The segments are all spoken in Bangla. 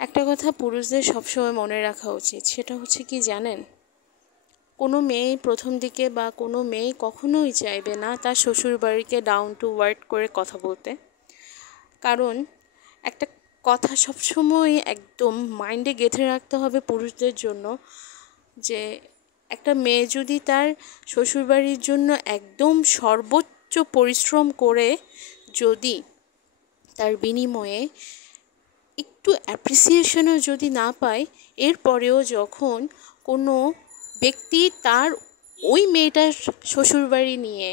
একটা কথা পুরুষদের সবসময় মনে রাখা উচিত, সেটা হচ্ছে কি জানেন, কোনো মেয়ে প্রথম দিকে বা কোনো মেয়ে কখনোই চাইবে না তার শ্বশুরবাড়িকে ডাউন টু আর্থ করে কথা বলতে। কারণ একটা কথা সবসময় একদম মাইন্ডে গেঁথে রাখতে হবে পুরুষদের জন্য, যে একটা মেয়ে যদি তার শ্বশুরবাড়ির জন্য একদম সর্বোচ্চ পরিশ্রম করে যদি তার বিনিময়ে একটু অ্যাপ্রিসিয়েশনও যদি না পায়, এরপরেও যখন কোনো ব্যক্তি তার ওই মেয়েটার শ্বশুরবাড়ি নিয়ে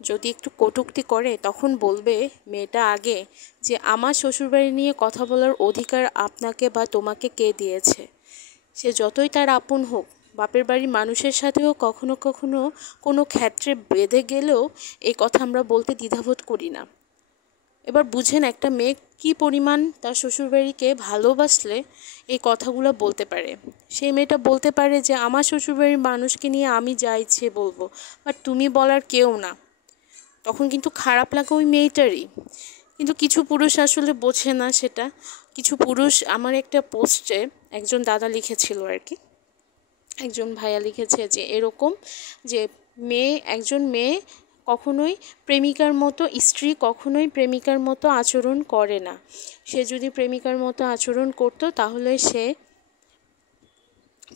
যদি একটু কটূক্তি করে, তখন বলবে মেয়েটা আগে যে আমার শ্বশুরবাড়ি নিয়ে কথা বলার অধিকার আপনাকে বা তোমাকে কে দিয়েছে। সে যতই তার আপন হোক, বাপের বাড়ির মানুষের সাথেও কখনো কখনো কোনো ক্ষেত্রে বেঁধে গেলেও এই কথা আমরা বলতে দ্বিধাবোধ করি না। এবার বুঝেন একটা মেয়ে কী পরিমাণ তার শ্বশুরবাড়িকে ভালোবাসলে এই কথাগুলো বলতে পারে। সেই মেয়েটা বলতে পারে যে আমার শ্বশুরবাড়ির মানুষকে নিয়ে আমি যা ইচ্ছে বলবো, বাট তুমি বলার কেউ না। তখন কিন্তু খারাপ লাগে ওই মেয়েটারই। কিন্তু কিছু পুরুষ আসলে বোঝে না সেটা। কিছু পুরুষ, আমার একটা পোস্টে একজন দাদা লিখেছিল আর কি, একজন ভাইয়া লিখেছে যে এরকম, যে একজন মেয়ে কখনোই প্রেমিকার মতো, স্ত্রী কখনোই প্রেমিকার মতো আচরণ করে না। সে যদি প্রেমিকার মতো আচরণ করতো তাহলে সে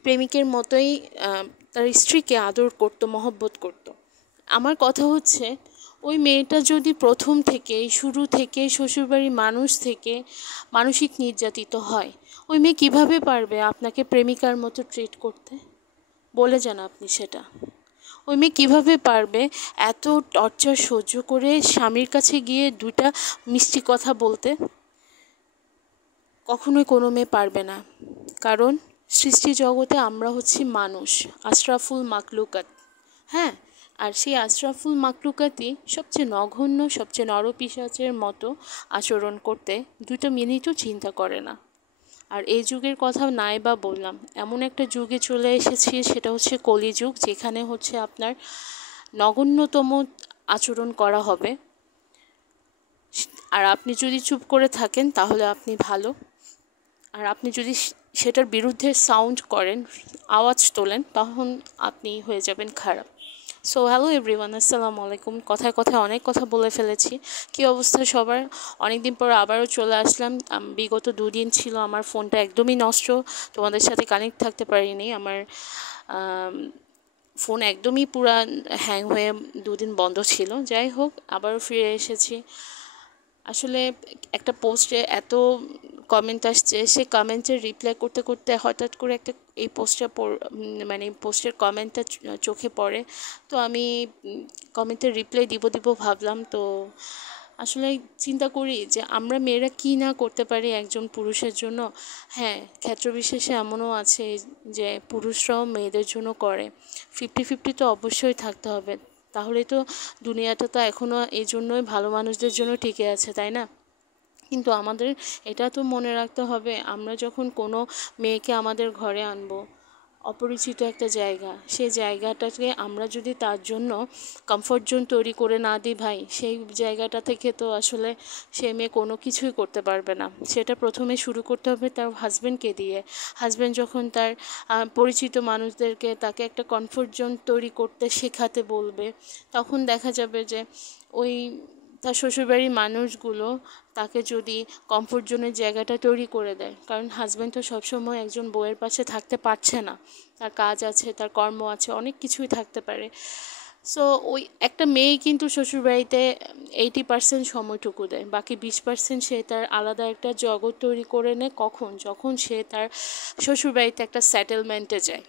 প্রেমিকের মতোই তার স্ত্রীকে আদর করতো, মহব্বত করতো। আমার কথা হচ্ছে, ওই মেয়েটা যদি প্রথম থেকেই, শুরু থেকে শ্বশুরবাড়ির মানুষ থেকে মানসিক নির্যাতিত হয়, ওই মেয়ে কীভাবে পারবে আপনাকে প্রেমিকার মতো ট্রিট করতে? বলে যান আপনি সেটা। ওই মেয়ে কীভাবে পারবে এত টর্চার সহ্য করে স্বামীর কাছে গিয়ে দুইটা মিষ্টি কথা বলতে? কখনোই কোনো মেয়ে পারবে না। কারণ সৃষ্টি জগতে আমরা হচ্ছি মানুষ, আশরাফুল মাকলুকাত। হ্যাঁ, আর সেই আশরাফুল মাকলুকাতই সবচেয়ে নগণ্য, সবচেয়ে নরপিশাচের মতো আচরণ করতে 2 মিনিটও চিন্তা করে না। আর এই যুগের কথা নাই বা বললাম, এমন একটা যুগে চলে এসেছি, সেটা হচ্ছে কলিযুগ, যেখানে হচ্ছে আপনার নগণ্যতম আচরণ করা হবে। আর আপনি যদি চুপ করে থাকেন তাহলে আপনি ভালো, আর আপনি যদি সেটার বিরুদ্ধে সাউন্ড করেন, আওয়াজ তোলেন, তখন আপনি হয়ে যাবেন খারাপ। সো হ্যালো এভরিওয়ান, আসসালামু আলাইকুম। কথায় কথায় অনেক কথা বলে ফেলেছি। কী অবস্থা সবার? অনেক দিন পর আবারও চলে আসলাম। বিগত 2 দিন ছিল আমার ফোনটা একদমই নষ্ট, তোমাদের সাথে কানেক্ট থাকতে পারিনি। আমার ফোন একদমই পুরা হ্যাং হয়ে 2 দিন বন্ধ ছিল। যাই হোক, আবারও ফিরে এসেছি। আসলে একটা পোস্টে এত কমেন্ট আসছে, সে কমেন্টের রিপ্লাই করতে করতে হঠাৎ করে একটা এই পোস্টের কমেন্টটা চোখে পড়ে। তো আমি কমেন্টের রিপ্লাই দিব ভাবলাম। তো আসলে চিন্তা করি যে আমরা মেয়েরা কী না করতে পারি একজন পুরুষের জন্য। হ্যাঁ, ক্ষেত্রবিশেষে এমনও আছে যে পুরুষরাও মেয়েদের জন্য করে। 50-50 তো অবশ্যই থাকতে হবে, তাহলে তো দুনিয়াটা তো এখনও এই জন্যই ভালো মানুষদের জন্য টিকে আছে, তাই না? কিন্তু আমাদের এটা তো মনে রাখতে হবে, আমরা যখন কোনো মেয়েকে আমাদের ঘরে আনবো, অপরিচিত একটা জায়গা, সেই জায়গাটাকে আমরা যদি তার জন্য কমফোর্ট জোন তৈরি করে না দিই ভাই, সেই জায়গাটা থেকে তো আসলে সে মেয়ে কোনো কিছুই করতে পারবে না। সেটা প্রথমে শুরু করতে হবে তার হাজব্যান্ডকে দিয়ে। হাজব্যান্ড যখন তার পরিচিত মানুষদেরকে তাকে একটা কমফোর্ট জোন তৈরি করতে শেখাতে বলবে, তখন দেখা যাবে যে ওই তার শ্বশুরবাড়ির মানুষগুলো তাকে যদি কমফোর্ট জোনের জায়গাটা তৈরি করে দেয়, কারণ হাজব্যান্ড তো সবসময় একজন বউয়ের পাশে থাকতে পারছে না, তার কাজ আছে, তার কর্ম আছে, অনেক কিছুই থাকতে পারে। সো ওই একটা মেয়ে কিন্তু শ্বশুরবাড়িতে 80% সময়টুকু দেয়, বাকি 20% সে তার আলাদা একটা জগৎ তৈরি করে নেয়। কখন? যখন সে তার শ্বশুরবাড়িতে একটা সেটেলমেন্টে যায়।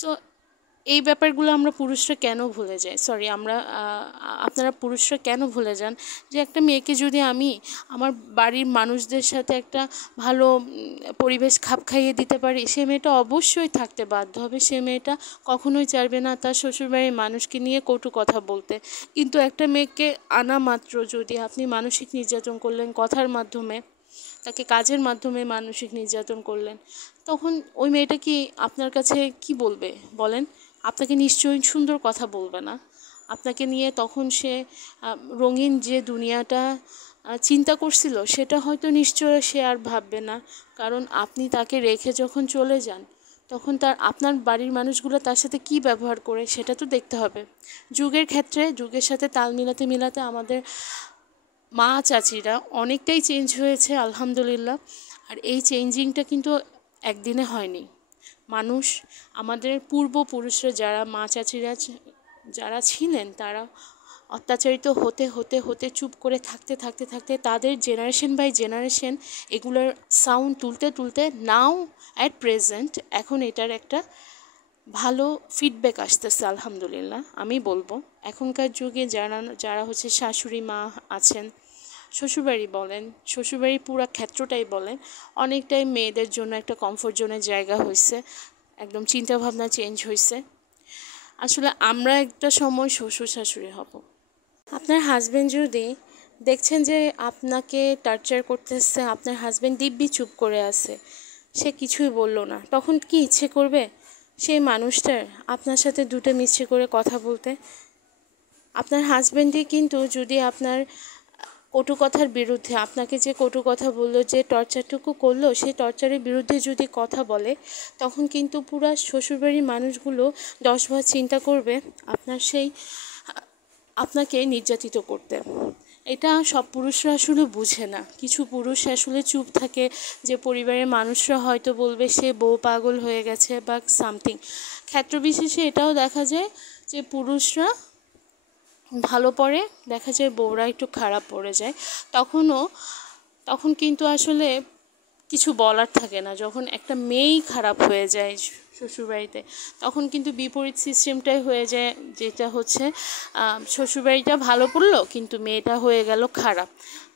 সো এই ব্যাপারগুলো আমরা পুরুষরা কেন ভুলে যাই, আপনারা পুরুষরা কেন ভুলে যান যে একটা মেয়েকে যদি আমি আমার বাড়ির মানুষদের সাথে একটা ভালো পরিবেশ খাপ খাইয়ে দিতে পারি, সে মেয়েটা অবশ্যই থাকতে বাধ্য হবে। সে মেয়েটা কখনোই চাইবে না তার শ্বশুরবাড়ির মানুষকে নিয়ে কটু কথা বলতে। কিন্তু একটা মেয়েকে আনা মাত্র যদি আপনি মানসিক নির্যাতন করলেন কথার মাধ্যমে, তাকে কাজের মাধ্যমে মানসিক নির্যাতন করলেন, তখন ওই মেয়েটা কি আপনার কাছে কি বলবে বলেন? আপনাকে নিশ্চয়ই সুন্দর কথা বলবে না। আপনাকে নিয়ে তখন সে রঙিন যে দুনিয়াটা চিন্তা করছিল, সেটা হয়তো নিশ্চয় সে আর ভাববে না। কারণ আপনি তাকে রেখে যখন চলে যান, তখন আপনার বাড়ির মানুষগুলো তার সাথে কি ব্যবহার করে সেটা তো দেখতে হবে। যুগের ক্ষেত্রে যুগের সাথে তাল মিলাতে মিলাতে আমাদের মা চাচিরা অনেকটাই চেঞ্জ হয়েছে আলহামদুলিল্লাহ। আর এই চেঞ্জিংটা কিন্তু একদিনে হয়নি। মানুষ, আমাদের পূর্বপুরুষরা যারা মা চাচিরা যারা ছিলেন, তারা অত্যাচারিত হতে হতে হতে চুপ করে থাকতে থাকতে থাকতে তাদের জেনারেশন বাই জেনারেশন এগুলোর সাউন্ড তুলতে তুলতে নাও অ্যাট প্রেজেন্ট এখন এটার একটা ভালো ফিডব্যাক আসতেছে আলহামদুলিল্লাহ। আমি বলবো এখনকার যুগে যারা যারা হচ্ছে শাশুড়ি মা আছেন, শ্বশুরবাড়ি বলেন, শ্বশুরবাড়ির পুরো ক্ষেত্রটাই বলেন, অনেকটাই মেয়েদের জন্য একটা কমফোর্ট জোনের জায়গা হয়েছে। একদম চিন্তাভাবনা চেঞ্জ হয়েছে। আসলে আমরা একটা সময় শ্বশুর শাশুড়ি হব। আপনার হাজবেন্ড যদি দেখছেন যে আপনাকে টর্চার করতেছে, আপনার হাজবেন্ড দিব্যি চুপ করে আছে, সে কিছুই বলল না, তখন কি ইচ্ছে করবে সেই মানুষটার আপনার সাথে দুটো মিষ্টি করে কথা বলতে? আপনার হাজবেন্ডই কিন্তু যদি আপনার কটু কথার বিরুদ্ধে, আপনাকে যে কটু কথা বললো, যে টর্চারটুকু করলো, সেই টর্চারের বিরুদ্ধে যদি কথা বলে, তখন কিন্তু পুরা শ্বশুরবাড়ির মানুষগুলো 10 বার চিন্তা করবে আপনাকে নির্যাতিত করতে। এটা সব পুরুষরা আসলে বুঝে না। কিছু পুরুষ আসলে চুপ থাকে, যে পরিবারের মানুষরা হয়তো বলবে সে বউ পাগল হয়ে গেছে বা সামথিং। ক্ষেত্রবিশেষে এটাও দেখা যায় যে পুরুষরা ভালো পড়ে, দেখা যায় বউরা একটু খারাপ পড়ে যায়। তখন কিন্তু আসলে কিছু বলার থাকে না। যখন একটা মেয়েই খারাপ হয়ে যায় শ্বশুরবাড়িতে, তখন কিন্তু বিপরীত সিস্টেমটাই হয়ে যায়, যেটা হচ্ছে শ্বশুরবাড়িটা ভালো পড়লো কিন্তু মেয়েটা হয়ে গেল খারাপ।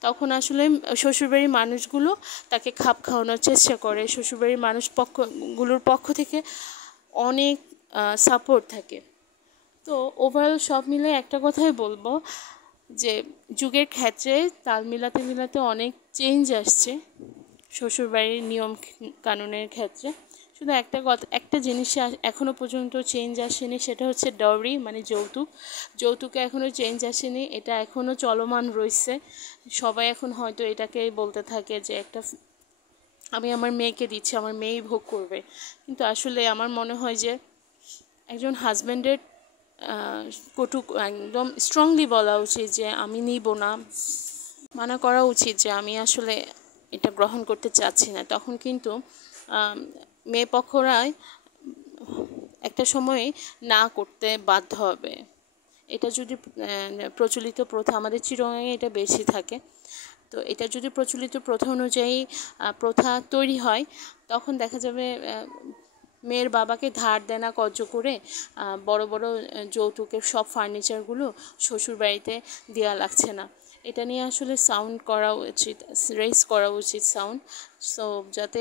তখন আসলে শ্বশুরবাড়ির মানুষগুলো তাকে খাপ খাওয়ানোর চেষ্টা করে। শ্বশুরবাড়ির পক্ষগুলোর পক্ষ থেকে অনেক সাপোর্ট থাকে। তো ওভারঅল সব মিলে একটা কথাই বলবো যে যুগের ক্ষেত্রে তাল মিলাতে মিলাতে অনেক চেঞ্জ আসছে শ্বশুরবাড়ির নিয়ম কানুনের ক্ষেত্রে। শুধু একটা জিনিসে এখনও পর্যন্ত চেঞ্জ আসেনি, সেটা হচ্ছে ডাউরি, মানে যৌতুকে এখনও চেঞ্জ আসেনি। এটা এখনও চলমান রয়েছে। সবাই এখন হয়তো এটাকেই বলতে থাকে যে আমি আমার মেয়েকে দিচ্ছি, আমার মেয়েই ভোগ করবে। কিন্তু আসলে আমার মনে হয় যে একজন হাজব্যান্ডের একদম স্ট্রংলি বলা উচিত যে আমি নিব না, মানা করা উচিত যে আমি আসলে এটা গ্রহণ করতে চাচ্ছি না। তখন কিন্তু মেয়ে পক্ষরাই একটা সময় না করতে বাধ্য হবে। এটা যদি প্রচলিত প্রথা, আমাদের চিরঙে এটা বেশি থাকে, তো এটা যদি প্রচলিত প্রথা অনুযায়ী প্রথা তৈরি হয়, তখন দেখা যাবে মেয়ের বাবাকে ধার দেনা কর্য করে বড় বড় যৌতুকের সব ফার্নিচারগুলো শ্বশুর বাড়িতে দেওয়া লাগছে না। এটা নিয়ে আসলে সাউন্ড করা উচিত, রেজ করা উচিত সাউন্ড, সো যাতে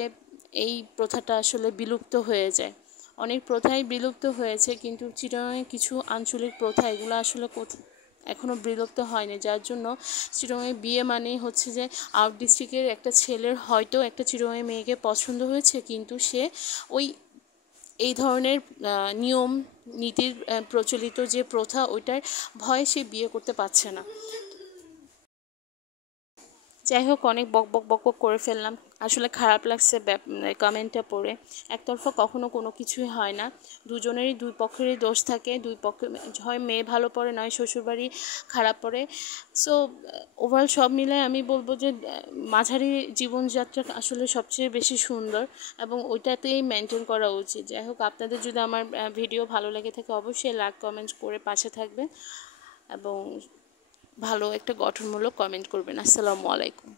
এই প্রথাটা আসলে বিলুপ্ত হয়ে যায়। অনেক প্রথাই বিলুপ্ত হয়েছে, কিন্তু চিটাগাংয়ে কিছু আঞ্চলিক প্রথা এগুলো আসলে এখনও বিলুপ্ত হয়নি। যার জন্য চিটাগাংয়ে বিয়ে মানেই হচ্ছে যে আউট ডিস্ট্রিক্টের একটা ছেলের হয়তো একটা চিটাগাংয়ে মেয়েকে পছন্দ হয়েছে, কিন্তু সে এই ধরনের নিয়ম নীতির প্রচলিত যে প্রথা, ওইটার ভয়ে সে বিয়ে করতে পারছে না। যাই হোক, অনেক বক বক বক বক করে ফেললাম। আসলে খারাপ লাগছে কমেন্টটা পড়ে। একতরফা কখনো কোনো কিছুই হয় না, দুজনেরই দুই পক্ষেরই দোষ থাকে। দুই পক্ষে হয় মেয়ে ভালো পড়ে, নয় শ্বশুরবাড়ি খারাপ পড়ে। সো ওভারঅল সব মিলে আমি বলবো যে মাঝারি জীবনযাত্রা আসলে সবচেয়ে বেশি সুন্দর, এবং ওইটাতেই মেনটেন করা উচিত। যাই হোক, আপনাদের যদি আমার ভিডিও ভালো লেগে থাকে অবশ্যই লাইক কমেন্টস করে পাশে থাকবেন এবং ভালো একটা গঠনমূলক কমেন্ট করবেন। আসসালামু আলাইকুম।